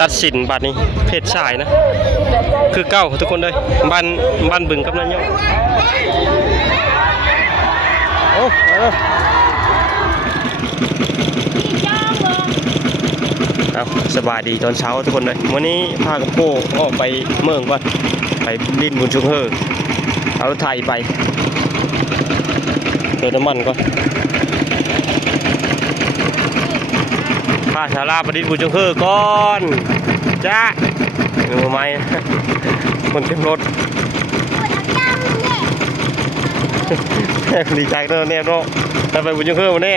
ตัดสินบัดนี้เพศชายนะคือเก้าทุกคนเลยบ้านบึงกับนายกโอ้เอาสบายดีตอนเช้าทุกคนเลยวันนี้พากับโก้ออกไปเมืองก่อนไปลิ้นบุญชุงเฮอเอารถไถไปเติมน้ำมันก่อนพาชาลาไปลิ้นบุญชุงเฮอก่อนจ้าดูไหมคนเต็มรถดีใจเนอะเนี่ยเนาะไปบุญชุงเฮอมาแน่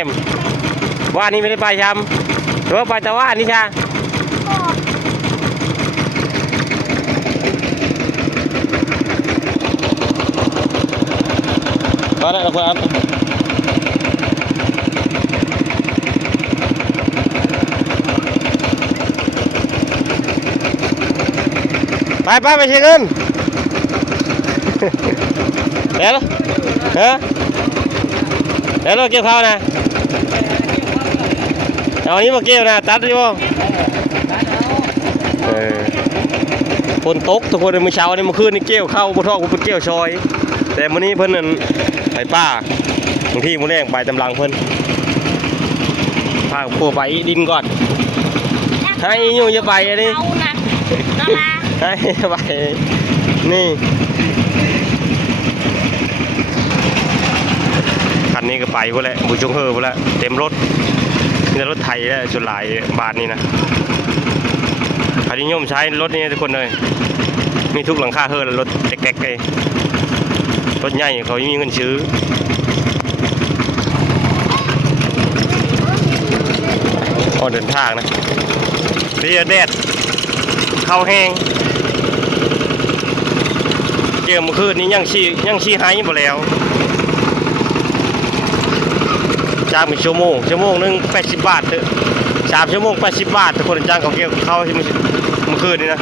ว่านี้ไม่ได้ไปชำหรือว่าไปแต่ว่านี่ชามาแล้วครับไปเช็คเงินแล้วฮะแล้วเกี่ยวข้าวนะเอานี้มาเกี่ยวนะตัดดิบ่ฝนตกทุกคนเมื่อเช้านี่เมื่อคืนนี่เกี่ยวเข้าบนท้องเป็นเกี่ยวซอยแต่มื้อนี้เพิ่นนั่นไปป้าบางทีมื้อแรกไปตำลังเพิ่นพาพวกไปดินก่อนให้อยู่จะไปอันนี้ให้ไปนี่คันนี้ก็ไปพวกแหละบุญชงเฮอพวกแหละเต็มรถนี่รถไทยแล้วจนหลายบาทนี่นะใครนิยมใช้รถนี้ทุกคนเลยมีทุกหลังคาเฮอรถแก๊กๆเลยรถใหญ่เขาไม่มีเงินซื้อออกเดินทางนะเรียแดดเข้าแห้งเกี่ยวเมื่อคืนนี้ยังชี้หายหมดแล้วจ้างเป็นชั่วโมงนึง80 บาทเถอะ3 ชั่วโมง80 บาททุกคนจ้างเขาเกี่ยวเข้าที่เมื่อคืนนี้นะ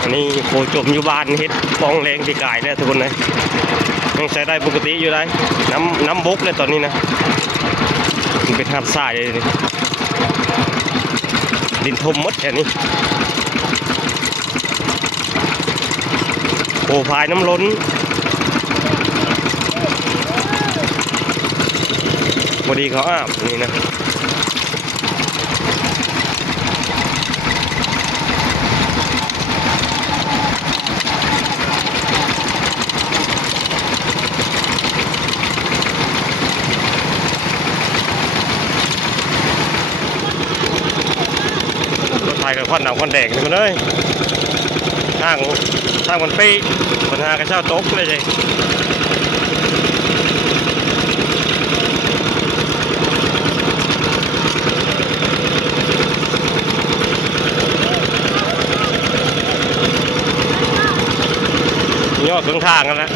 อันนี้โคจมอยู่บ้านเฮ็ดฟองแรงที่กายเนี่ยทุกคนเลยยังใช้ได้ปกติอยู่ได้น้ำบกเลยตอนนี้นะมันเป็นทับทรายเลยนี่ดินทมมดแค่นี้โอ้พายน้ำล้นพอดีเขาอาบนี่นะกับควันดำควันแดงนี่มันเลยทางมันปีปัญหากระเช้าตกเลยเลยย่อเครื่องทางกันแล้ว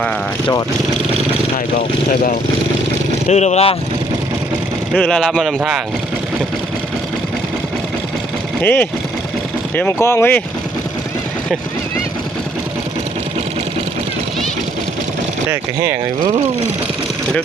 มาจอดใส่เบาดื้อแล้วล่ะดื้อแล้วรับมานำทางเฮ้ยเดี๋ยวมันกล้องเฮ้ยแดดก็แห้งเลยลึก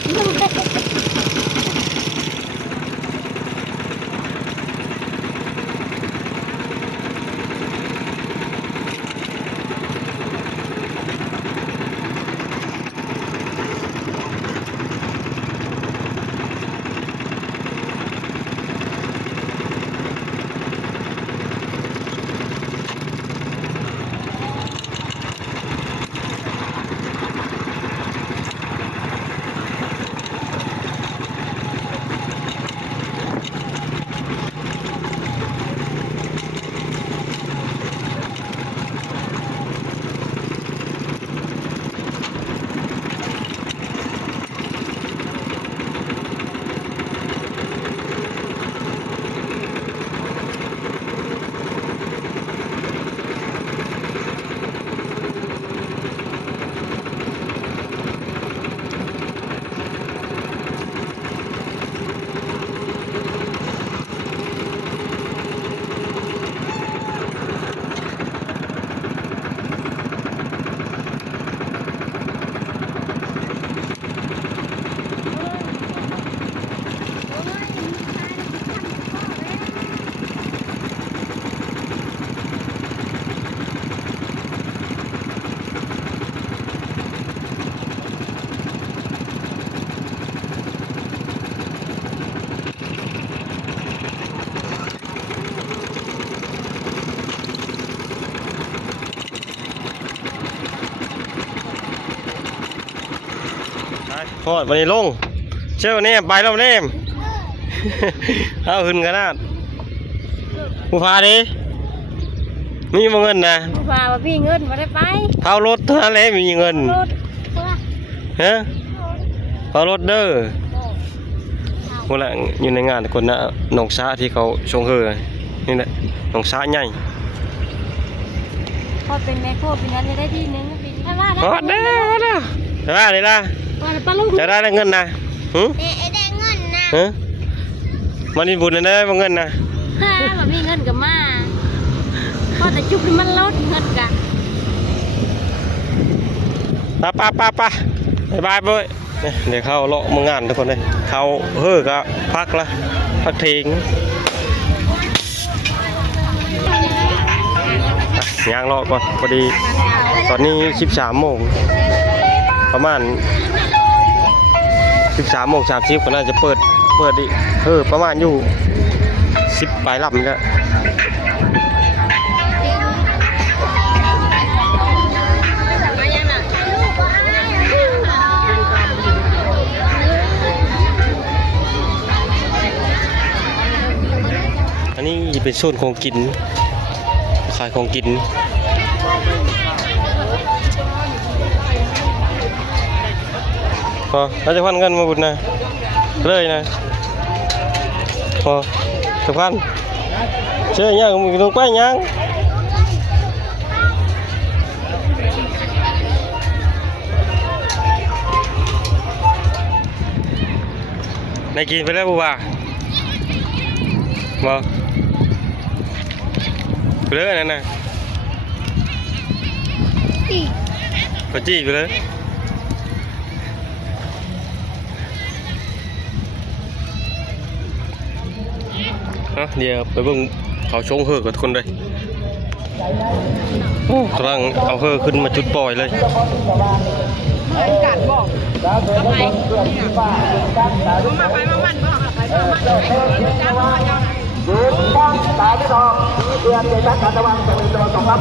ฮอดวันนี้ลงเชื่อวันนี้ไปแล้วนี่ เอาขึ้นกันนะผู้พาดิมีบ่เงินนะ ผู้พาว่าพี่เงินมาได้ไป เผารถเท่านั้นแหละมีเงิน รถเพื่อ ฮะเผารถเด้อคนละอยู่ในงานคนนะหนองช้าที่เขาชงเฮอนี่แหละหนองช้าใหญ่ พอเป็นแม่โคเป็นนั้นจะได้ที่นึงปีนี้ว่า ฮอดเด้อฮอดเด้อแต่ว่านี่ล่ะ ปลาลูก จะได้เงินนะหึ ไอ้ได้เงินนะ ฮะมันมีบุญนะเด้อบ่เงินนะ ฮ่าแบบมีเงินกับมาพอแต่จุกมันลดเงินกะ ป้าบ๊ายบายเว้ยเดี๋ยวเข้าเลาะมางานทุกคนเลยเข้าเฮ้อก็พักละพักทิ้งย่างเลาะก่อนพอดีตอนนี้13 โมงประมาณ13 โมง 30ก็น่าจะเปิดอีกประมาณอยู่10 ปลายลำนี่แหละอันนี้เป็นโซนของกินขายของกินพอเราจะพันกันมาบุญนะเลยนะพอจะพันเชื่อยังมึงต้องไปยังนายกินไปแล้วบุบ่าบ่ไปเลยนั่นน่ะไปจี้ไปเลยเดี๋ยวไปเบิ่งเขาชงเฮือกับคนเลยโอ้กำลังเอาเฮือขึ้นมาจุดปล่อยเลยกัดบอกมาไปมามันบอกไปมามันยืนตั้งตาที่ทองเพื่อนในชั้นการระวังจะมีตัวสองรับ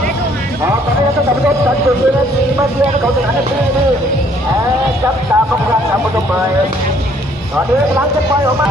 ตอนนี้ต้องจับรถจับจุดยืนทีมาเพื่อนเขาจะหันที่นี่จับตาของเราทำประตูใหม่ตอนนี้หลังจะปล่อยออกมา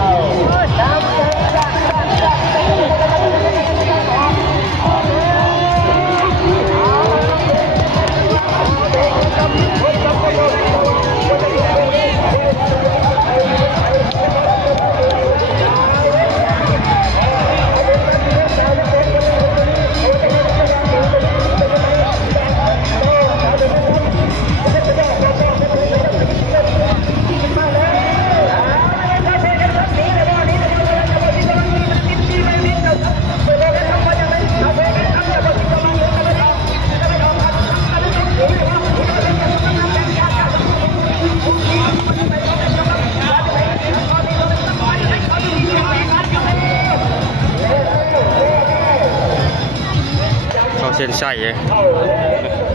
เส้นใช่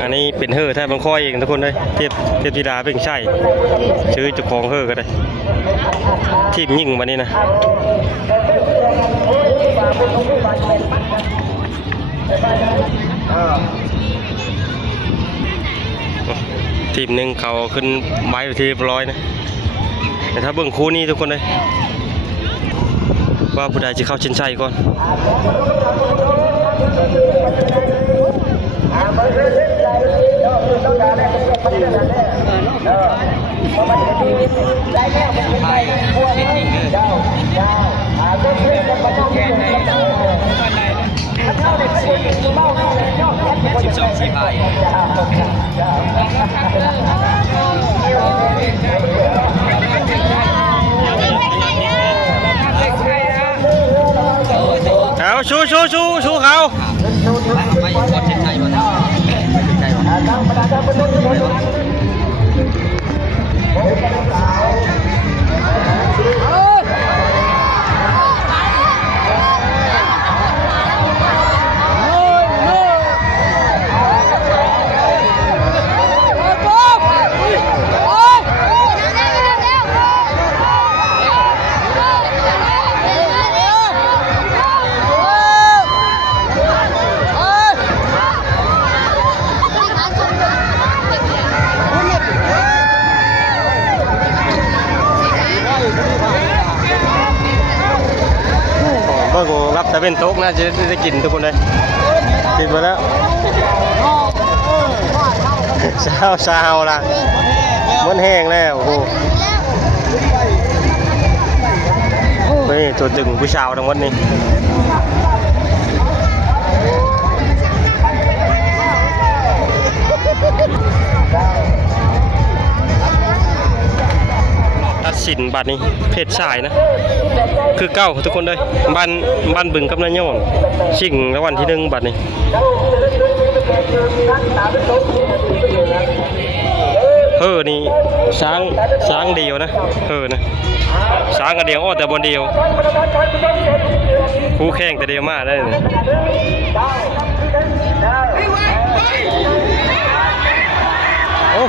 อันนี้เป็นเฮ่อแท้บางข้อเองทุกคนเลยเทียบธีดาเป็นใช่ชื่อเจ้าของเฮ่อก็ได้ทีมยิ่งมานี่นะทีมหนึ่งเขาขึ้นไม้อยู่ที่100นะแต่ถ้าเบิ่งคู่นี้ทุกคนเลยว่าผู้ใดจะเข้าเส้นชัยก่อน12 4 เอาชูเขาไม่กดเส้นชัยหมดไม่เส้นชัยหมด ถ้าเป็นโต๊ะน่าจะได้กินทุกคนเลยกินมาแล้วเช้าละมันแห้งแล้วโอ้โหนี่ตัวตึงผู้ชาวทั้งวันนี้ตัดสินบัตรนี้เพศชายนะคือเก้าทุกคนเลยบ้านบึงกับนายโยนชิงแล้ววันที่หนึ่งบัตรนี้นี่ช้างเดียวนะนะช้างกันเดียวอ้อแต่บนเดียวคู่แข่งแต่เดียวมากได้เลยโอ้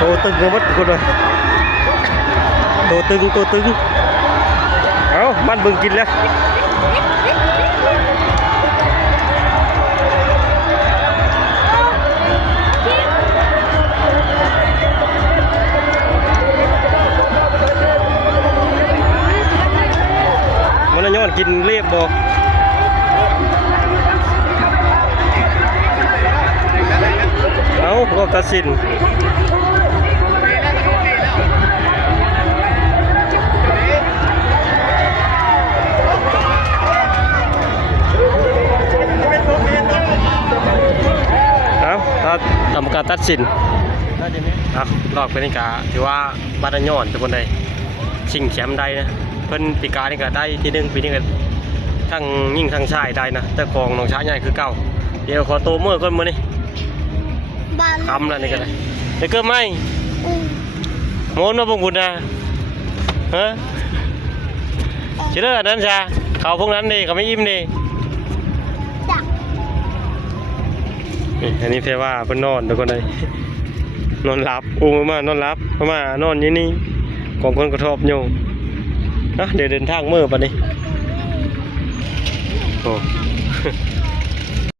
ตัวตึงมัดคนเลยตัวตึงเอ้ามันบึงกินแล้วมันย้อนกินเรียบบอกเอารอบตัดสินถ้าทำการตัดสินรอบเป็นกาถือว่าบาดย้อนทุกคนใดชิงแชมป์ได้นะเพิ่นปีกานี่ก็ได้ที่หนึ่งปีนี้ก็ทั้งยิ่งทั้งชายได้นะแต่ของน้องช้างใหญ่คือเก่าเดี๋ยวขอโตเมื่อก่อนมื้อนี้คำแล้วนี่ก็ได้เดี๋ยวก็ไม่โมนมาพงบุญนะฮะเชื่ออันนั้นจ้ะเขาพวกนั้นดิเขาไม่อิ่มดิอันนี้แปลว่าเพิ่นนอนทุกคนเลยนอนหลับอุ้มมานอนหลับมานอนอยู่นี่ของคนกระทบอยู่นะเดี๋ยวเดินทางเมื่อปะนี่โอ้